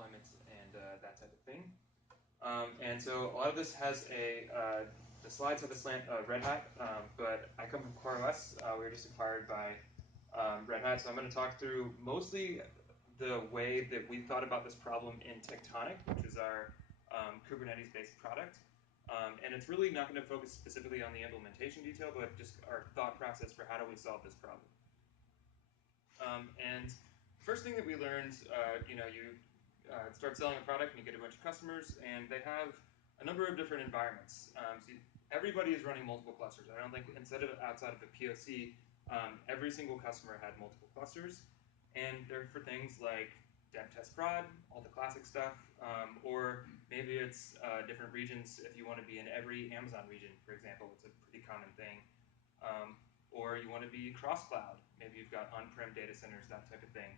deployments and that type of thing. And so a lot of this has the slides have a slant of Red Hat, but I come from CoreOS. We were just acquired by Red Hat, so I'm going to talk through mostly the way that we thought about this problem in Tectonic, which is our Kubernetes-based product. And it's really not going to focus specifically on the implementation detail, but just our thought process for how do we solve this problem. And first thing that we learned, you start selling a product and you get a bunch of customers, and they have a number of different environments. So everybody is running multiple clusters. I don't think outside of a POC, every single customer had multiple clusters, and they're for things like dev, test, prod, all the classic stuff, or maybe it's different regions. If you want to be in every Amazon region, for example, it's a pretty common thing. Or you want to be cross-cloud. Maybe you've got on-prem data centers, that type of thing.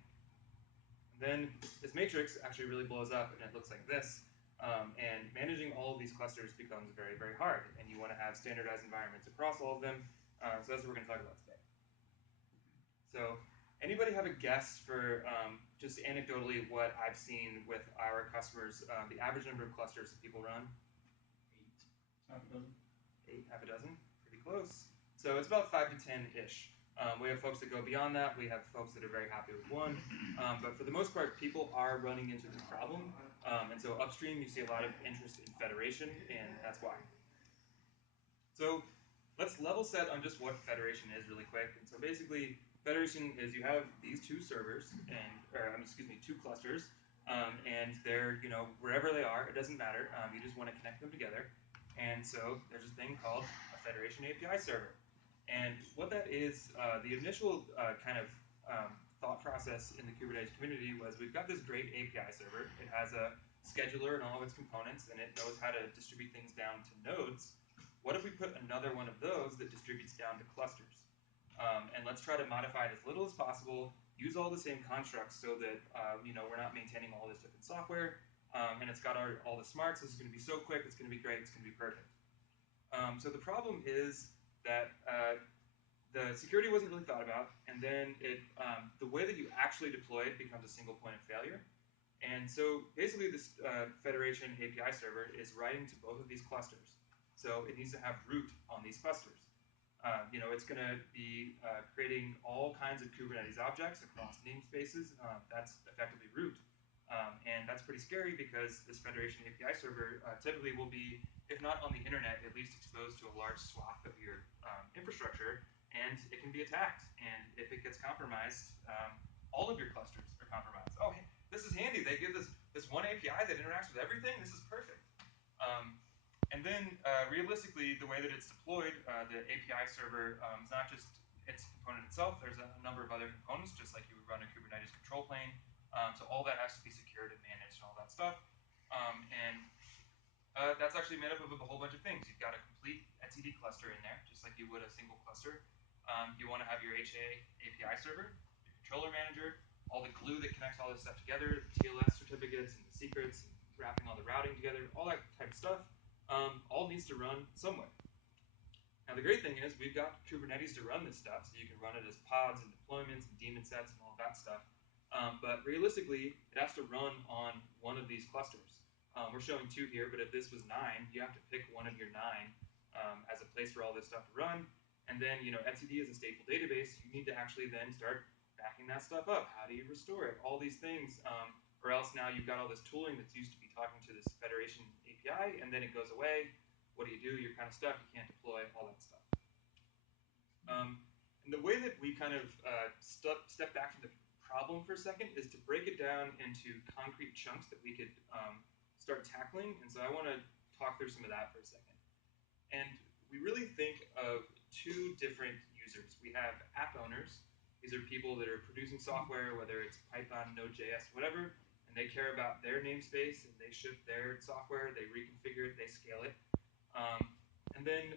And then this matrix actually really blows up, and it looks like this. And managing all of these clusters becomes very, very hard, and you want to have standardized environments across all of them. So that's what we're going to talk about today. So anybody have a guess for just anecdotally what I've seen with our customers, the average number of clusters that people run? 8. Half a dozen. 8, half a dozen, pretty close. So it's about 5 to 10-ish. We have folks that go beyond that. We have folks that are very happy with one. But for the most part, people are running into this problem. And so upstream, you see a lot of interest in federation, and that's why. So let's level set on just what federation is really quick. And so basically, federation is you have these two servers, two clusters, and they're wherever they are, it doesn't matter. You just want to connect them together. And so there's a thing called a federation API server. And what that is, the initial thought process in the Kubernetes community was we've got this great API server. It has a scheduler and all of its components, and it knows how to distribute things down to nodes. What if we put another one of those that distributes down to clusters? And let's try to modify it as little as possible, use all the same constructs so that we're not maintaining all this different software, and it's got all the smarts. This is going to be so quick, it's going to be great, it's going to be perfect. So the problem is that the security wasn't really thought about, and then the way that you actually deploy it becomes a single point of failure. And so basically this federation API server is writing to both of these clusters. So it needs to have root on these clusters. It's going to be creating all kinds of Kubernetes objects across namespaces. That's effectively root. And that's pretty scary because this federation API server typically will be, if not on the internet, at least exposed to a large swath of your infrastructure, and it can be attacked. And if it gets compromised, all of your clusters are compromised. Oh, hey, this is handy. They give this one API that interacts with everything. This is perfect. And then realistically, the way that it's deployed, the API server is not just its component itself. There's a number of other components, just like you would run a Kubernetes control plane. So all that has to be secured and managed and all that stuff. That's actually made up of a whole bunch of things. You've got a complete etcd cluster in there, just like you would a single cluster. You want to have your HA API server, your controller manager, all the glue that connects all this stuff together, the TLS certificates and the secrets, and wrapping all the routing together, all that type of stuff. All needs to run somewhere. Now the great thing is we've got Kubernetes to run this stuff, so you can run it as pods and deployments and daemon sets and all that stuff. But realistically, it has to run on one of these clusters. We're showing 2 here, but if this was 9, you have to pick one of your 9 as a place for all this stuff to run. And then, etcd is a stateful database. You need to actually then start backing that stuff up. How do you restore it? All these things. Or else now you've got all this tooling that's used to be talking to this federation API, and then it goes away. What do? You're kind of stuck. You can't deploy all that stuff. And the way that we kind of step back from the problem for a second is to break it down into concrete chunks that we could start tackling. And so I want to talk through some of that for a second. And we really think of 2 different users. We have app owners. These are people that are producing software, whether it's Python, Node.js, whatever, and they care about their namespace, and they ship their software, they reconfigure it, they scale it. And then,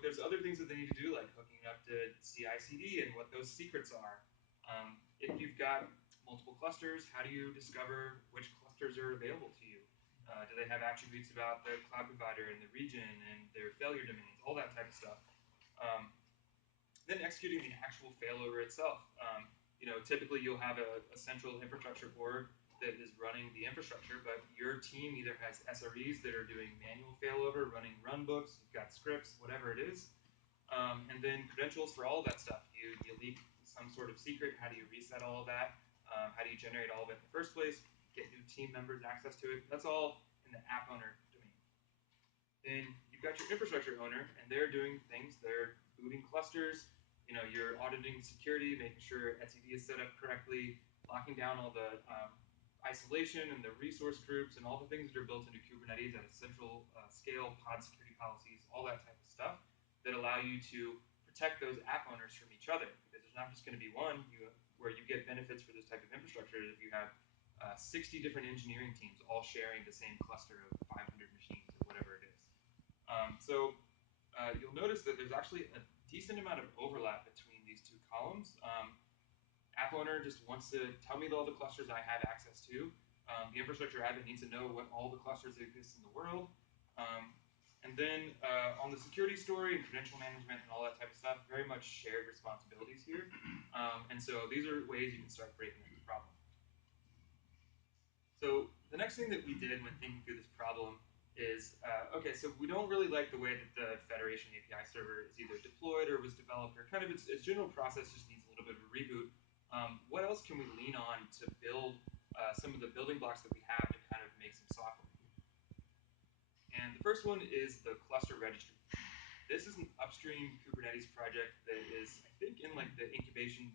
there's other things that they need to do, like hooking up to CI/CD and what those secrets are. If you've got multiple clusters, how do you discover which clusters are available to you? Do they have attributes about the cloud provider and the region and their failure domains, all that type of stuff. Then executing the actual failover itself. Typically you'll have a central infrastructure board that is running the infrastructure, but your team either has SREs that are doing manual failover, running runbooks, you've got scripts, whatever it is, and then credentials for all of that stuff. You leak some sort of secret. How do you reset all of that? How do you generate all of it in the first place? Get new team members access to it. That's all in the app owner domain. Then you've got your infrastructure owner, and they're doing things. They're booting clusters. You're auditing security, making sure etcd is set up correctly, locking down all the isolation and the resource groups and all the things that are built into Kubernetes at a central scale, pod security policies, all that type of stuff that allow you to protect those app owners from each other. Because there's not just going to be one where you get benefits for this type of infrastructure. If you have 60 different engineering teams all sharing the same cluster of 500 machines or whatever it is. You'll notice that there's actually a decent amount of overlap between these two columns. App owner just wants to tell me all the clusters I have access to. The infrastructure admin needs to know what all the clusters that exist in the world. And then on the security story and credential management and all that type of stuff, very much shared responsibilities here. And so these are ways you can start breaking up the problem. So the next thing that we did when thinking through this problem is, okay, so we don't really like the way that the Federation API server is either deployed or was developed, or kind of its general process just needs a little bit of a reboot. What else can we lean on to build some of the building blocks that we have to kind of make some software? And the first one is the cluster registry. This is an upstream Kubernetes project that is, I think, in like the incubation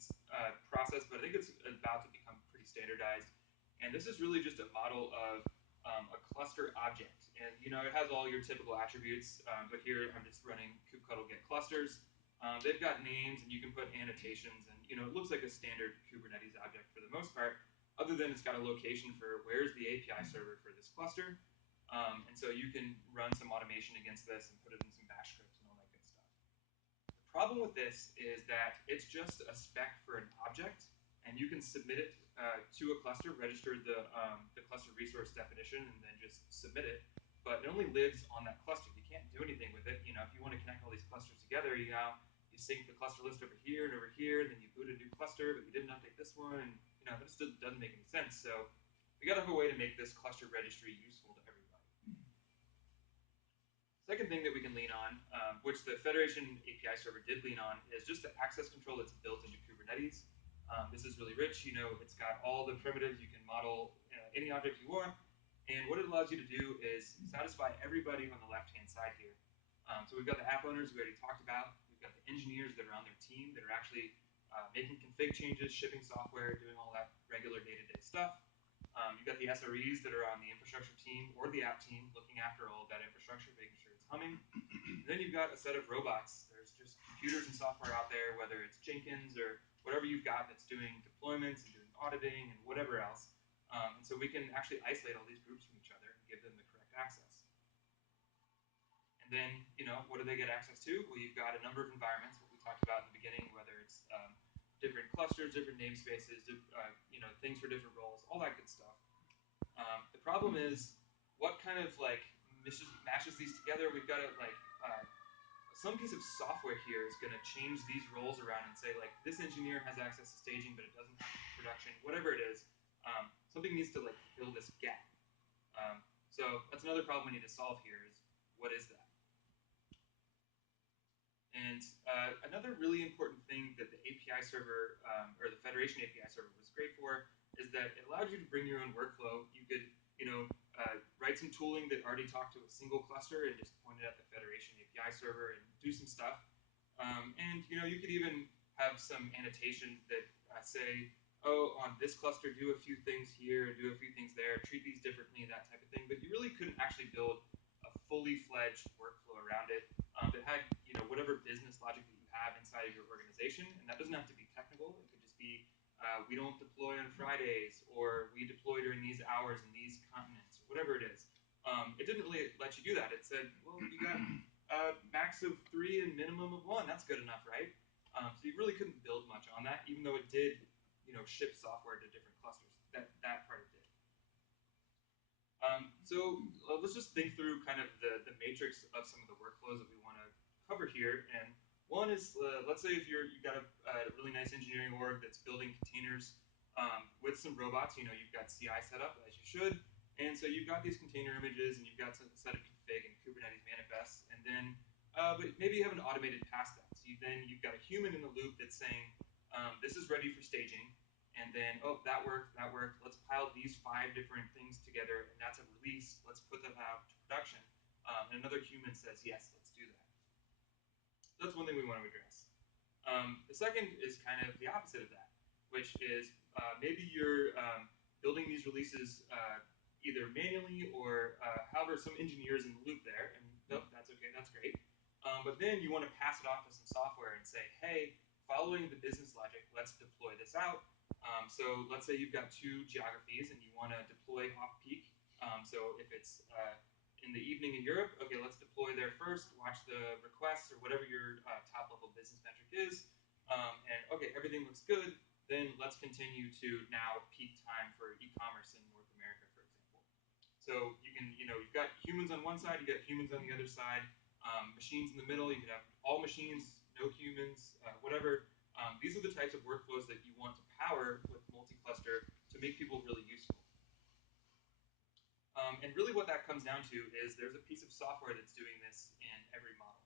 process, but I think it's about to become pretty standardized. And this is really just a model of a cluster object. And it has all your typical attributes, but here I'm just running kubectl get clusters. They've got names, and you can put annotations, and it looks like a standard Kubernetes object for the most part, other than it's got a location for where's the API server for this cluster. And so you can run some automation against this and put it in some bash scripts and all that good stuff. The problem with this is that it's just a spec for an object, and you can submit it to a cluster, register the cluster resource definition, and then just submit it. But it only lives on that cluster. You can't do anything with it. If you want to connect all these clusters together, you sync the cluster list over here and over here, then you boot a new cluster, but you didn't update this one, and that just doesn't make any sense. So we got to have a way to make this cluster registry useful to everybody. Second thing that we can lean on, which the Federation API server did lean on, is just the access control that's built into Kubernetes. This is really rich. It's got all the primitives. You can model any object you want. And what it allows you to do is satisfy everybody on the left-hand side here. So we've got the app owners we already talked about. We've got the engineers that are on their team that are actually making config changes, shipping software, doing all that regular day-to-day stuff. You've got the SREs that are on the infrastructure team or the app team looking after all of that infrastructure, making sure it's humming. And then you've got a set of robots. There's just computers and software out there, whether it's Jenkins or whatever you've got that's doing deployments and doing auditing and whatever else. And so we can actually isolate all these groups from each other and give them the correct access. And then, what do they get access to? Well, you've got a number of environments, what we talked about in the beginning, whether it's different clusters, different namespaces, things for different roles, all that good stuff. The problem is, what kind of mashes these together? We've got to some piece of software here is going to change these roles around and say this engineer has access to staging, but it doesn't have production. Whatever it is, something needs to fill this gap. So that's another problem we need to solve here. Is what is that? And another really important thing that the API server, or the Federation API server was great for, is that it allowed you to bring your own workflow. You could, write some tooling that already talked to a single cluster and just point it at the Federation API server and do some stuff. And, you could even have some annotations that say, oh, on this cluster, do a few things here, do a few things there, treat these differently, that type of thing. But you really couldn't actually build a fully fledged workflow around it that had whatever business logic that you have inside of your organization. And that doesn't have to be technical. It could just be we don't deploy on Fridays, or we deploy during these hours in these continents, or whatever it is. It didn't really let you do that. It said, well, you got a max of 3 and minimum of 1. That's good enough, right? So you really couldn't build much on that, even though it did ship software to different clusters. That part it did. So let's just think through kind of the matrix of some of the workflows that we want to cover here. And one is, let's say if you've got a really nice engineering org that's building containers, With some robots, you've got CI set up as you should, and so you've got these container images, and you've got some set of config and Kubernetes manifests, and then, but maybe you haven't automated past that. So you've got a human in the loop that's saying, this is ready for staging, and then, oh, that worked, let's pile these 5 different things together, and that's a release, let's put them out to production. And another human says, yes, let's do that. So that's one thing we want to address. The second is kind of the opposite of that, which is maybe you're building these releases either manually or however, some engineers in the loop there, and nope, that's okay, that's great. But then you want to pass it off to some software and say, hey, following the business logic, let's deploy this out. So let's say you've got 2 geographies and you want to deploy off-peak. So if it's in the evening in Europe, okay, let's deploy there first, watch the requests or whatever your top-level business metric is, and okay, everything looks good, then let's continue to now peak time for e-commerce in North America, for example. So you can, you've got humans on one side, you've got humans on the other side, machines in the middle, you could have all machines, no humans, whatever. These are the types of workflows that you want to power with multi-cluster to make people really useful. And really what that comes down to is there's a piece of software that's doing this in every model.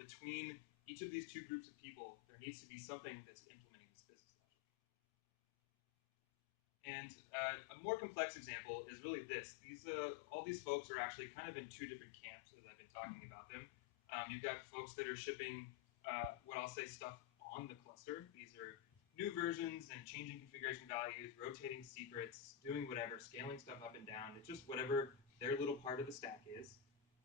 Between each of these 2 groups of people, there needs to be something that's implementing this business logic. And a more complex example is really this. All these folks are actually kind of in 2 different camps as I've been talking about them. You've got folks that are shipping what I'll say stuff on the cluster. These are new versions and changing configuration values, rotating secrets, doing whatever, scaling stuff up and down. It's just whatever their little part of the stack is.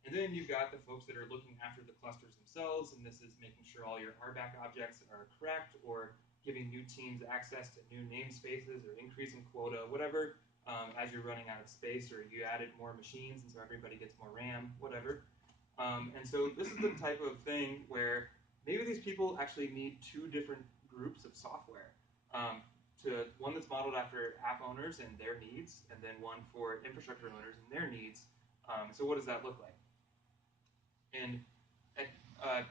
And then you've got the folks that are looking after the clusters themselves, and this is making sure all your RBAC objects are correct, or giving new teams access to new namespaces, or increasing quota, whatever, as you're running out of space, or you added more machines, and so everybody gets more RAM, whatever. And so this is the type of thing where maybe these people actually need 2 different groups of software. One that's modeled after app owners and their needs, and then one for infrastructure owners and their needs. So what does that look like? And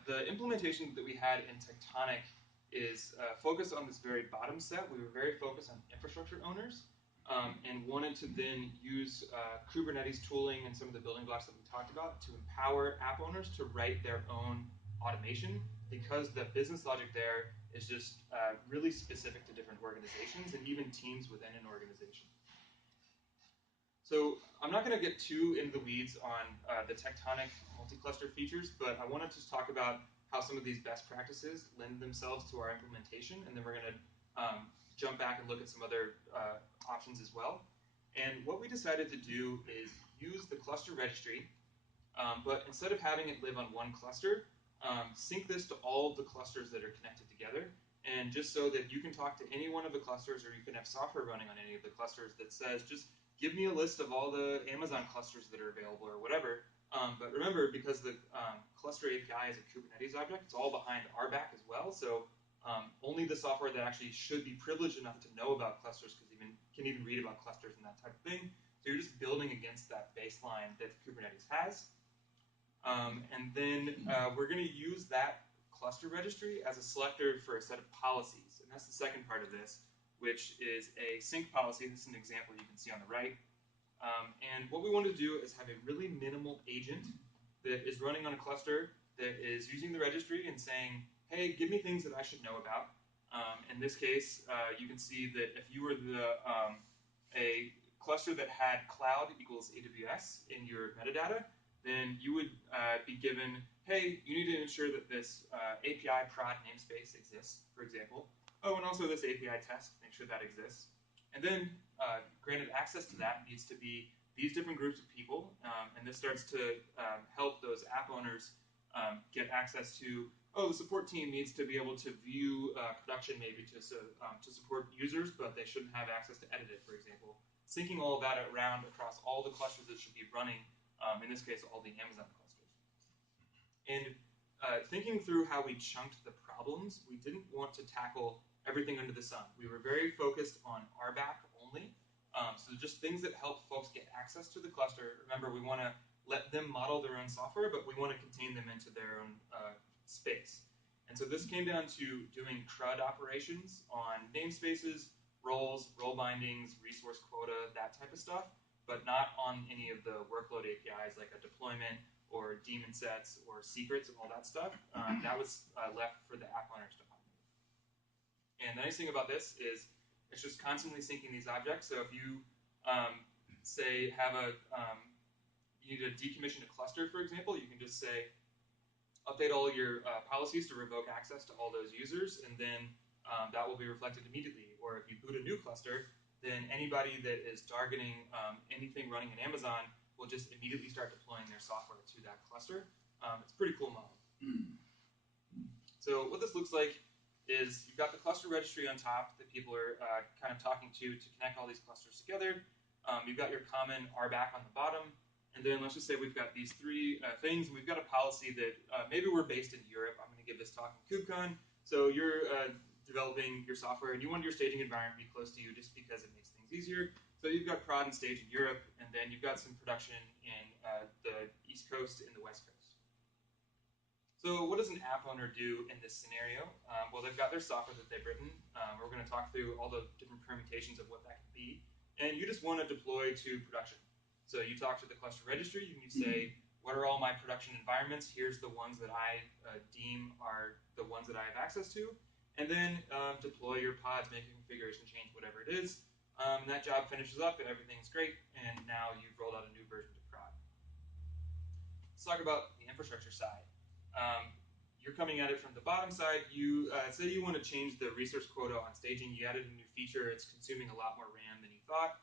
the implementation that we had in Tectonic is focused on this very bottom set. We were very focused on infrastructure owners and wanted to then use Kubernetes tooling and some of the building blocks that we talked about to empower app owners to write their own automation, because the business logic there is just really specific to different organizations and even teams within an organization. So I'm not going to get too into the weeds on the Tectonic multi-cluster features, but I want to just talk about how some of these best practices lend themselves to our implementation, and then we're going to jump back and look at some other options as well. And what we decided to do is use the cluster registry, but instead of having it live on one cluster, sync this to all of the clusters that are connected together, and just so that you can talk to any one of the clusters, or you can have software running on any of the clusters that says, just give me a list of all the Amazon clusters that are available, or whatever. But remember, because the cluster API is a Kubernetes object, it's all behind RBAC as well, so only the software that actually should be privileged enough to know about clusters can even read about clusters and that type of thing. So you're just building against that baseline that Kubernetes has. And then we're going to use that cluster registry as a selector for a set of policies. And that's the second part of this, which is a sync policy. This is an example you can see on the right. And what we want to do is have a really minimal agent that is running on a cluster that is using the registry and saying, hey, give me things that I should know about. In this case, you can see that if you were a cluster that had cloud equals AWS in your metadata, then you would be given, hey, you need to ensure that this API prod namespace exists, for example. Oh, and also this API test, make sure that exists. And then granted access to that needs to be these different groups of people, and this starts to help those app owners get access to, the support team needs to be able to view production maybe to support users, but they shouldn't have access to edit it, for example. Syncing all of that around across all the clusters that should be running, in this case, all the Amazon clusters. And thinking through how we chunked the problems, we didn't want to tackle everything under the sun. We were very focused on RBAC only, so just things that help folks get access to the cluster. Remember, we want to let them model their own software, but we want to contain them into their own space. And so this came down to doing CRUD operations on namespaces, roles, role bindings, resource quota, that type of stuff, but not on any of the workload APIs like a deployment or daemon sets or secrets and all that stuff. That was left for the app owners to automate. And the nice thing about this is it's just constantly syncing these objects. So if you say you need to decommission a cluster, for example, you can just say update all your policies to revoke access to all those users, and then that will be reflected immediately. Or if you boot a new cluster, then anybody that is targeting anything running in Amazon will just immediately start deploying their software to that cluster. It's a pretty cool model. So what this looks like is you've got the cluster registry on top that people are kind of talking to connect all these clusters together. You've got your common RBAC on the bottom. And then let's just say we've got these three things. We've got a policy that maybe we're based in Europe. I'm going to give this talk in KubeCon. So you're developing your software, and you want your staging environment to be close to you just because it makes things easier. So you've got prod and stage in Europe, and then you've got some production in the East Coast and the West Coast. So what does an app owner do in this scenario? Well, they've got their software that they've written. We're going to talk through all the different permutations of what that can be. And you just want to deploy to production. So you talk to the cluster registry, and you say, what are all my production environments? Here's the ones that I deem are the ones that I have access to. And then deploy your pods, make a configuration change, whatever it is. And that job finishes up, and everything's great. And now you've rolled out a new version to prod. Let's talk about the infrastructure side. You're coming at it from the bottom side. You say you want to change the resource quota on staging. You added a new feature. It's consuming a lot more RAM than you thought.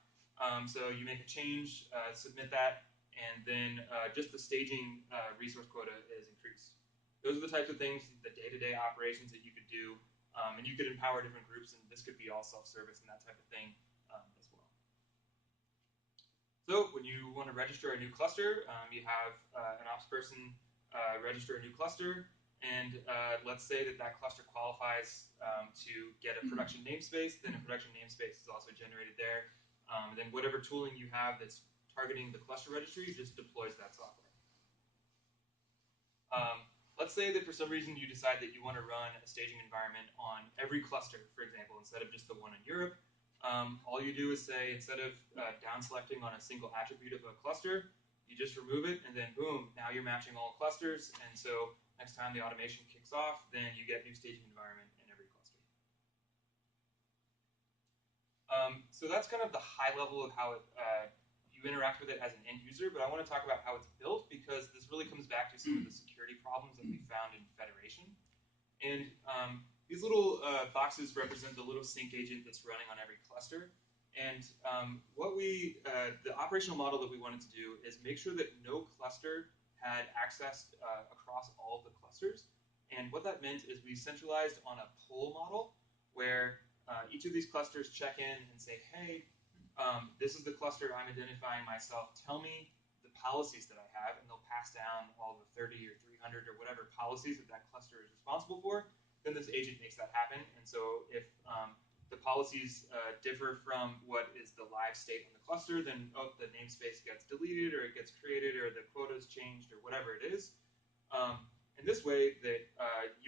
So you make a change, submit that, and then just the staging resource quota is increased. Those are the types of things, the day-to-day operations that you could do, and you could empower different groups, and this could be all self-service and that type of thing as well. So when you want to register a new cluster, you have an ops person register a new cluster, and let's say that cluster qualifies to get a production namespace. Then a production namespace is also generated there. And then whatever tooling you have that's targeting the cluster registry just deploys that software. Let's say that for some reason you decide that you want to run a staging environment on every cluster, for example, instead of just the one in Europe. All you do is say, instead of down selecting on a single attribute of a cluster, you just remove it, and then boom, now you're matching all clusters, and so next time the automation kicks off, then you get new staging environment in every cluster. So that's kind of the high level of how you interact with it as an end user, but I want to talk about how it's built, because this really comes back to some of the security problems that we found in Federation. And these little boxes represent the little sync agent that's running on every cluster. And the operational model that we wanted to do is make sure that no cluster had access across all of the clusters. And what that meant is we centralized on a pull model where each of these clusters check in and say, hey, this is the cluster I'm identifying myself. Tell me the policies that I have, and they'll pass down all the 30 or 300 or whatever policies that cluster is responsible for. Then this agent makes that happen. And so if the policies differ from what is the live state on the cluster, then the namespace gets deleted, or it gets created, or the quota is changed, or whatever it is. In this way, that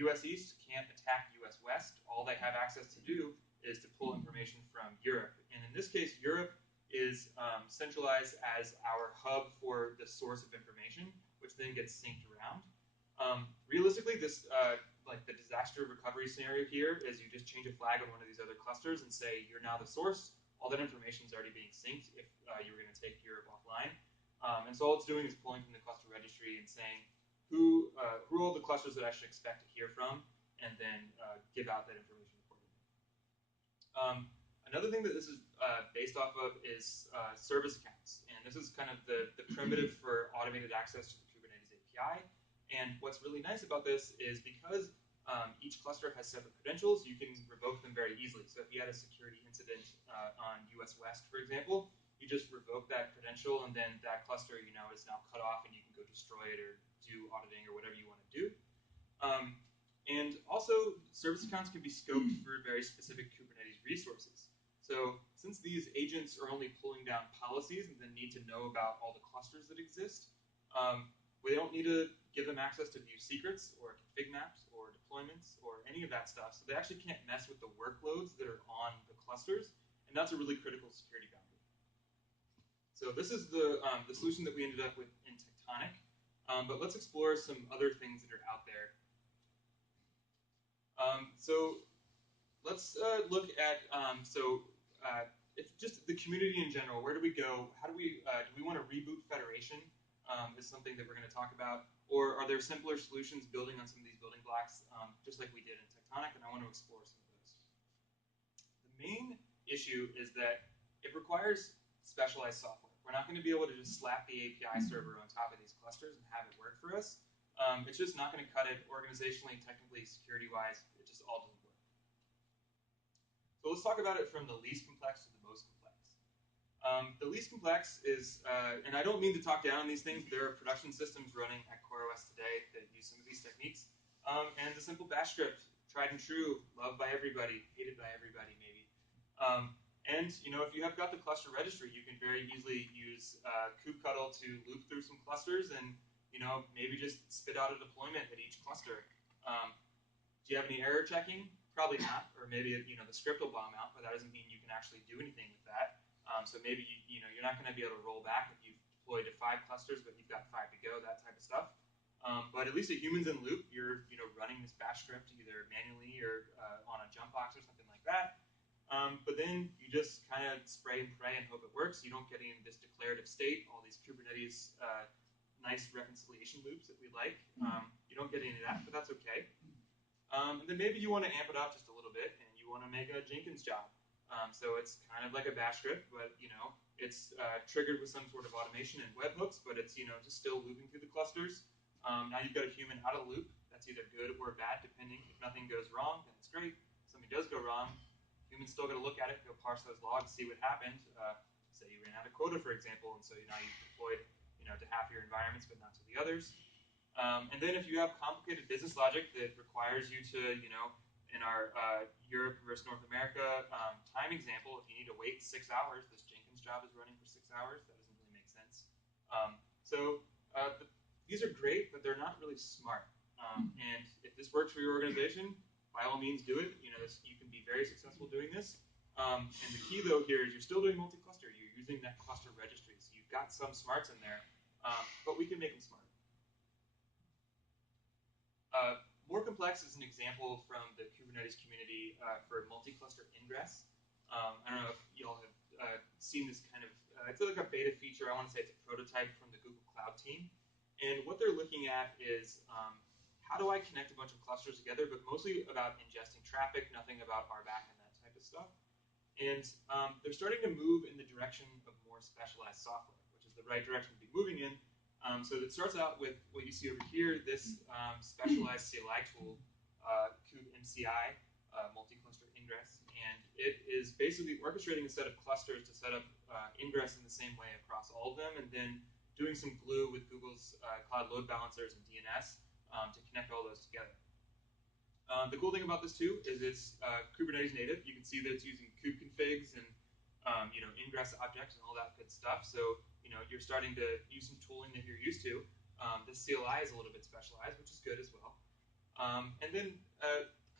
US East can't attack US West. All they have access to do is to pull information from Europe. And in this case, Europe is centralized as our hub for the source of information, which then gets synced around. Realistically, this like the disaster recovery scenario here is you just change a flag on one of these other clusters and say you're now the source. All that information is already being synced if you were going to take Europe offline. And so all it's doing is pulling from the cluster registry and saying who are all the clusters that I should expect to hear from, and then give out that information accordingly. Another thing that this is based off of is service accounts. And this is kind of the primitive for automated access to the Kubernetes API. And what's really nice about this is because each cluster has separate credentials, you can revoke them very easily. So if you had a security incident on US West, for example, you just revoke that credential, and then that cluster, is now cut off, and you can go destroy it or do auditing or whatever you want to do. And also, service accounts can be scoped for very specific Kubernetes resources. So since these agents are only pulling down policies and then need to know about all the clusters that exist, We don't need to give them access to view secrets or config maps or deployments or any of that stuff. So they actually can't mess with the workloads that are on the clusters, and that's a really critical security boundary. So this is the solution that we ended up with in Tectonic, but let's explore some other things that are out there. So let's look at if just the community in general. Where do we go? How do we want to reboot Federation? Is something that we're going to talk about, or are there simpler solutions building on some of these building blocks, just like we did in Tectonic? And I want to explore some of those. The main issue is that it requires specialized software. We're not going to be able to just slap the API server on top of these clusters and have it work for us. It's just not going to cut it organizationally, technically, security-wise. It just all doesn't work. So let's talk about it from the least complex to the most complex. The least complex is, and I don't mean to talk down on these things, there are production systems running at CoreOS today that use some of these techniques. And the simple bash script, tried and true, loved by everybody, hated by everybody maybe. And if you have got the cluster registry, you can very easily use kubectl to loop through some clusters and maybe just spit out a deployment at each cluster. Do you have any error checking? Probably not, or maybe the script will bomb out, but that doesn't mean you can actually do anything with that. So maybe you're not going to be able to roll back if you've deployed to 5 clusters, but you've got 5 to go, that type of stuff. But at least a human's in loop. You're running this bash script either manually or on a jump box or something like that. But then you just kind of spray and pray and hope it works. You don't get into this declarative state, all these Kubernetes nice reconciliation loops that we like. You don't get into that, but that's okay. And then maybe you want to amp it up just a little bit and you want to make a Jenkins job. So it's kind of like a bash script, but it's triggered with some sort of automation and webhooks, but it's just still looping through the clusters. Now you've got a human out of the loop. That's either good or bad, depending. If nothing goes wrong, then it's great. If something does go wrong, human's still got to look at it, go parse those logs, see what happened. Say you ran out of quota, for example, and so now you've deployed to half your environments, but not to the others. And then if you have complicated business logic that requires you to, in our Europe versus North America time example, if you need to wait 6 hours, this Jenkins job is running for 6 hours. That doesn't really make sense. These are great, but they're not really smart. And if this works for your organization, by all means do it. You can be very successful doing this. And the key, though, here is you're still doing multi-cluster. You're using that cluster registry. So you've got some smarts in there, but we can make them smart. More complex is an example from the Kubernetes community for multi-cluster ingress. I don't know if y'all have seen this kind of, it's like a beta feature. I want to say it's a prototype from the Google Cloud team. And what they're looking at is how do I connect a bunch of clusters together, but mostly about ingesting traffic, nothing about RBAC and that type of stuff. And they're starting to move in the direction of more specialized software, which is the right direction to be moving in. So it starts out with what you see over here, this specialized CLI tool, kubemci, multi-cluster ingress, and it is basically orchestrating a set of clusters to set up ingress in the same way across all of them, and then doing some glue with Google's cloud load balancers and DNS to connect all those together. The cool thing about this too is it's Kubernetes native. You can see that it's using kubeconfigs and ingress objects and all that good stuff. So you're starting to use some tooling that you're used to. This CLI is a little bit specialized, which is good as well. And then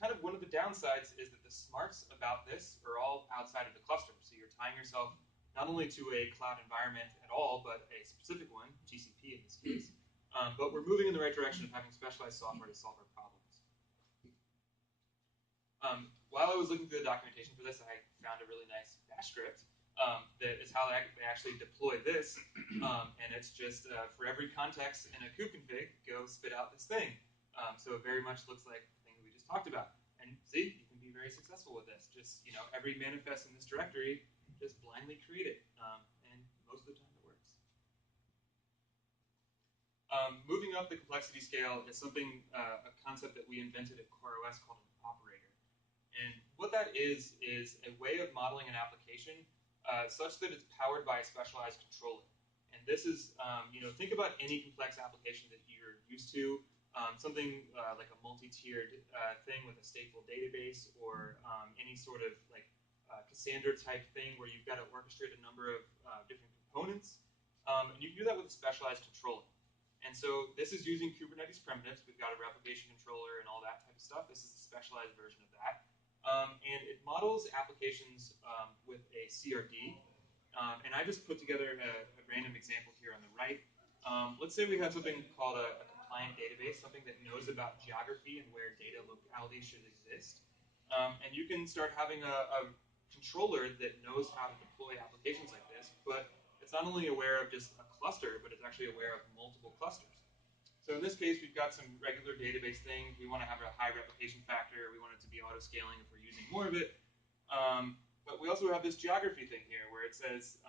kind of one of the downsides is that the smarts about this are all outside of the cluster. So you're tying yourself not only to a cloud environment at all, but a specific one, GCP in this case. But we're moving in the right direction of having specialized software to solve our problems. While I was looking through the documentation for this, I found a really nice bash script that is how they actually deploy this. And it's just for every context in a kubeconfig, go spit out this thing. So it very much looks like the thing that we just talked about. And see, you can be very successful with this. Just every manifest in this directory, just blindly create it. And most of the time it works. Moving up the complexity scale is something, a concept that we invented at CoreOS called an operator. And what that is a way of modeling an application such that it's powered by a specialized controller. And this is, think about any complex application that you're used to, something like a multi-tiered thing with a stateful database, or any sort of like Cassandra type thing where you've got to orchestrate a number of different components. And you can do that with a specialized controller. And so this is using Kubernetes primitives. We've got a replication controller and all that type of stuff. This is a specialized version of that. And it models applications with a CRD. And I just put together a random example here on the right. Let's say we have something called a compliant database, something that knows about geography and where data locality should exist. And you can start having a controller that knows how to deploy applications like this, but it's not only aware of just a cluster, but it's actually aware of multiple clusters. So in this case, we've got some regular database things. We want to have a high replication factor. We want it to be auto-scaling if we're using more of it. But we also have this geography thing here where it says,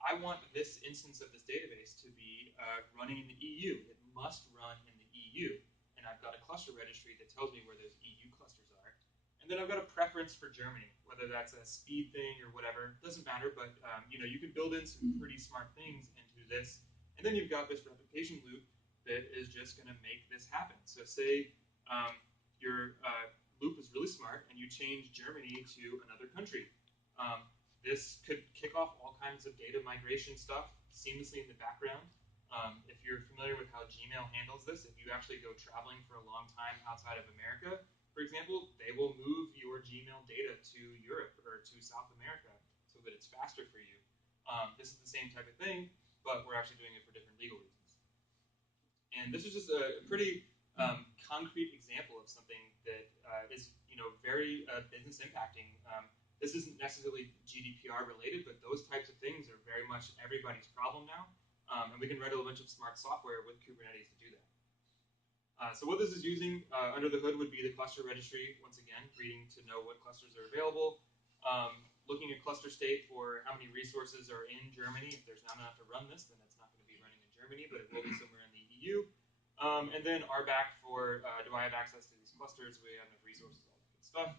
I want this instance of this database to be running in the EU. It must run in the EU. And I've got a cluster registry that tells me where those EU clusters are. And then I've got a preference for Germany, whether that's a speed thing or whatever. It doesn't matter, but you can build in some pretty smart things into this. And then you've got this replication loop that is just going to make this happen. So say your loop is really smart and you change Germany to another country. This could kick off all kinds of data migration stuff seamlessly in the background. If you're familiar with how Gmail handles this, if you actually go traveling for a long time outside of America, for example, they will move your Gmail data to Europe or to South America so that it's faster for you. This is the same type of thing, but we're actually doing it for different legal reasons. And this is just a pretty concrete example of something that is very business impacting. This isn't necessarily GDPR related, but those types of things are very much everybody's problem now. And we can write a bunch of smart software with Kubernetes to do that. So what this is using under the hood would be the cluster registry, once again, reading to know what clusters are available, looking at cluster state for how many resources are in Germany. If there's not enough to run this, then it's not going to be running in Germany, but it will be somewhere in the EU. And then RBAC for do I have access to these clusters? Do we have enough resources? All that good stuff.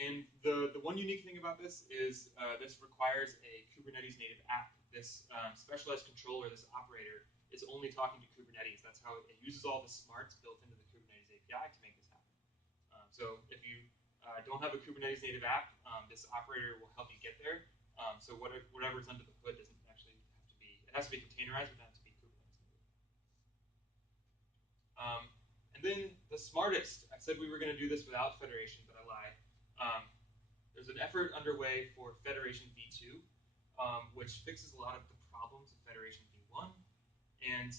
And the one unique thing about this is this requires a Kubernetes native app. This specialized controller, this operator, is only talking to Kubernetes. That's how it uses all the smarts built into the Kubernetes API to make this happen. So if you don't have a Kubernetes native app, this operator will help you get there. So whatever's under the hood doesn't actually have to be, it has to be containerized, but not to be Kubernetes native. And then the smartest, I said we were going to do this without Federation, but I lied. There's an effort underway for Federation v2, which fixes a lot of the problems of Federation v1. And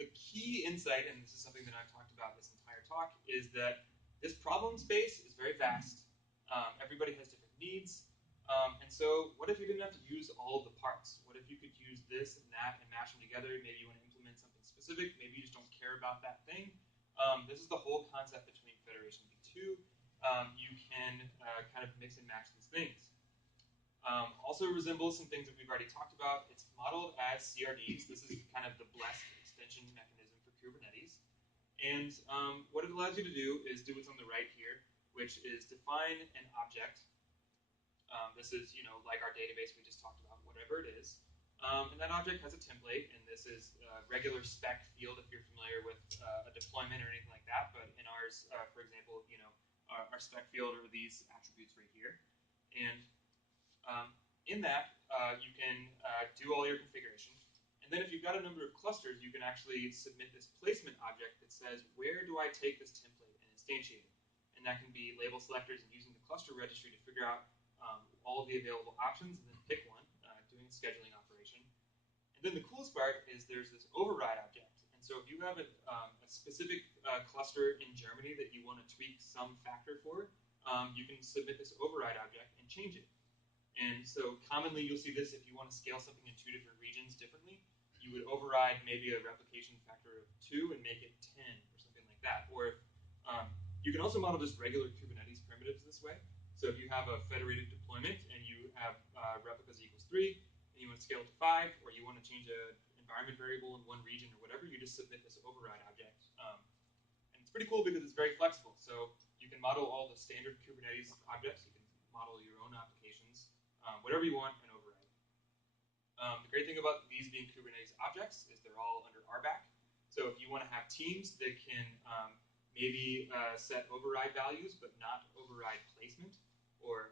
the key insight, and this is something that I've talked about this entire talk, is that this problem space is very vast. Everybody has different needs. And so what if you didn't have to use all of the parts? What if you could use this and that and mash them together? Maybe you want to implement something specific. Maybe you just don't care about that thing. This is the whole concept between Federation v2. You can kind of mix and match these things. Also resembles some things that we've already talked about. It's modeled as CRDs. This is kind of the blessed extension mechanism for Kubernetes. And what it allows you to do is do what's on the right here, which is define an object. This is, like our database we just talked about, whatever it is. And that object has a template, and this is a regular spec field if you're familiar with a deployment or anything like that. But in ours, for example, our spec field are these attributes right here. And in that, you can do all your configuration. And then if you've got a number of clusters, you can actually submit this placement object that says, where do I take this template and instantiate it? And that can be label selectors and using the cluster registry to figure out all of the available options and then pick one, doing a scheduling operation. And then the coolest part is there's this override object. And so if you have a specific cluster in Germany that you want to tweak some factor for, you can submit this override object and change it. And so commonly you'll see this if you want to scale something in 2 different regions differently. You would override maybe a replication factor of 2 and make it 10 or something like that. Or you can also model just regular Kubernetes primitives this way. So if you have a federated deployment and you have replicas equals 3, and you want to scale it to 5, or you want to change an environment variable in one region or whatever, you just submit this override object. And it's pretty cool because it's very flexible. So you can model all the standard Kubernetes objects. You can model your own applications. Whatever you want, and override. The great thing about these being Kubernetes objects is they're all under RBAC. So if you want to have teams that can maybe set override values but not override placement, or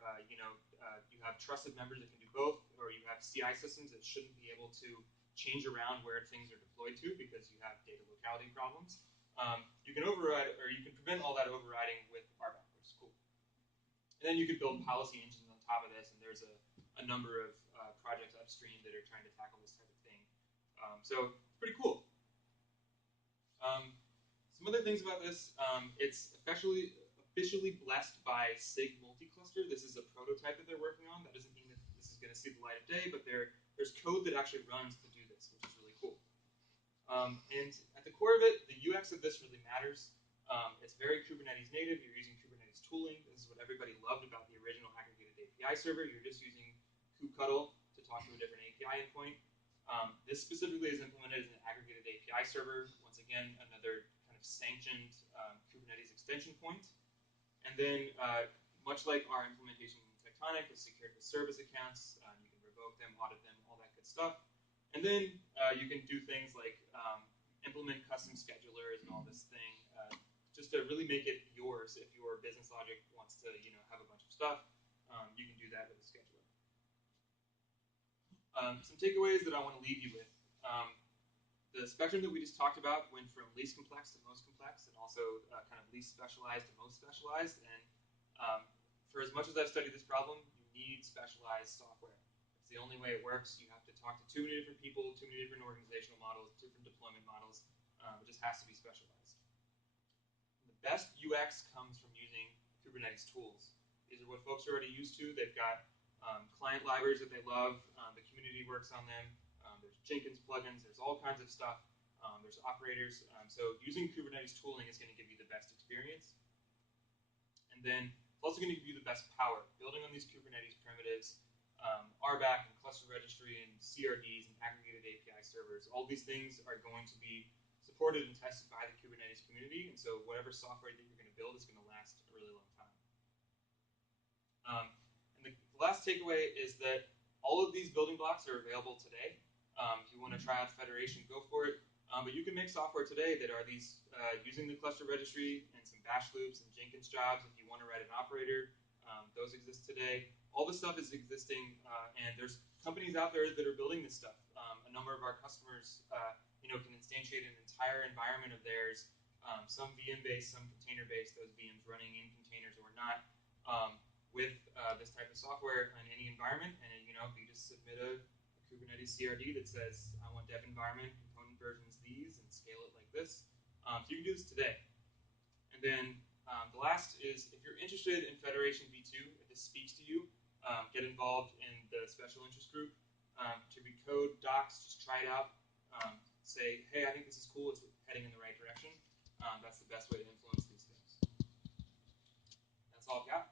you have trusted members that can do both, or you have CI systems that shouldn't be able to change around where things are deployed to because you have data locality problems. You can override, or you can prevent all that overriding with RBAC, which is cool. And then you could build policy engines on top of this, and there's a number of projects upstream that are trying to tackle this type of thing. So it's pretty cool. Some other things about this, it's officially blessed by SIG multi-cluster. This is a prototype that they're working on. That doesn't mean that this is going to see the light of day, but there's code that actually runs to do this, which is really cool. And at the core of it, the UX of this really matters. It's very Kubernetes native. You're using Kubernetes tooling. This is what everybody loved about the original aggregated API server. You're just using kubectl to talk to a different API endpoint. This specifically is implemented as an aggregated API server. Once again, another kind of sanctioned Kubernetes extension point. And then, much like our implementation in Tectonic with secured with service accounts, you can revoke them, audit them, all that good stuff. And then you can do things like implement custom schedulers and all this thing, just to really make it yours. If your business logic wants to, have a bunch of stuff, you can do that with a scheduler. Some takeaways that I want to leave you with. The spectrum that we just talked about went from least complex to most complex, and also kind of least specialized to most specialized. And for as much as I've studied this problem, you need specialized software. It's the only way it works. You have to talk to too many different people, too many different organizational models, different deployment models. It just has to be specialized. The best UX comes from using Kubernetes tools. These are what folks are already used to. They've got client libraries that they love. The community works on them. There's Jenkins plugins. There's all kinds of stuff. There's operators. So using Kubernetes tooling is going to give you the best experience. And then it's also going to give you the best power. Building on these Kubernetes primitives, RBAC and cluster registry and CRDs and aggregated API servers, all these things are going to be supported and tested by the Kubernetes community. And so whatever software that you're going to build is going to last a really long time. And the last takeaway is that all of these building blocks are available today. If you want to try out Federation, go for it. But you can make software today that are these using the cluster registry and some bash loops and Jenkins jobs. If you want to write an operator, those exist today. All this stuff is existing, and there's companies out there that are building this stuff. A number of our customers, can instantiate an entire environment of theirs, some VM-based, some container-based, those VMs running in containers or not, with this type of software in any environment. And if you just submit a Kubernetes CRD that says, I want dev environment, component versions these, and scale it like this. So you can do this today. And then the last is, if you're interested in Federation v2, if this speaks to you, get involved in the special interest group. Contribute code, docs, just try it out. Say, hey, I think this is cool, it's heading in the right direction. That's the best way to influence these things. That's all I've got.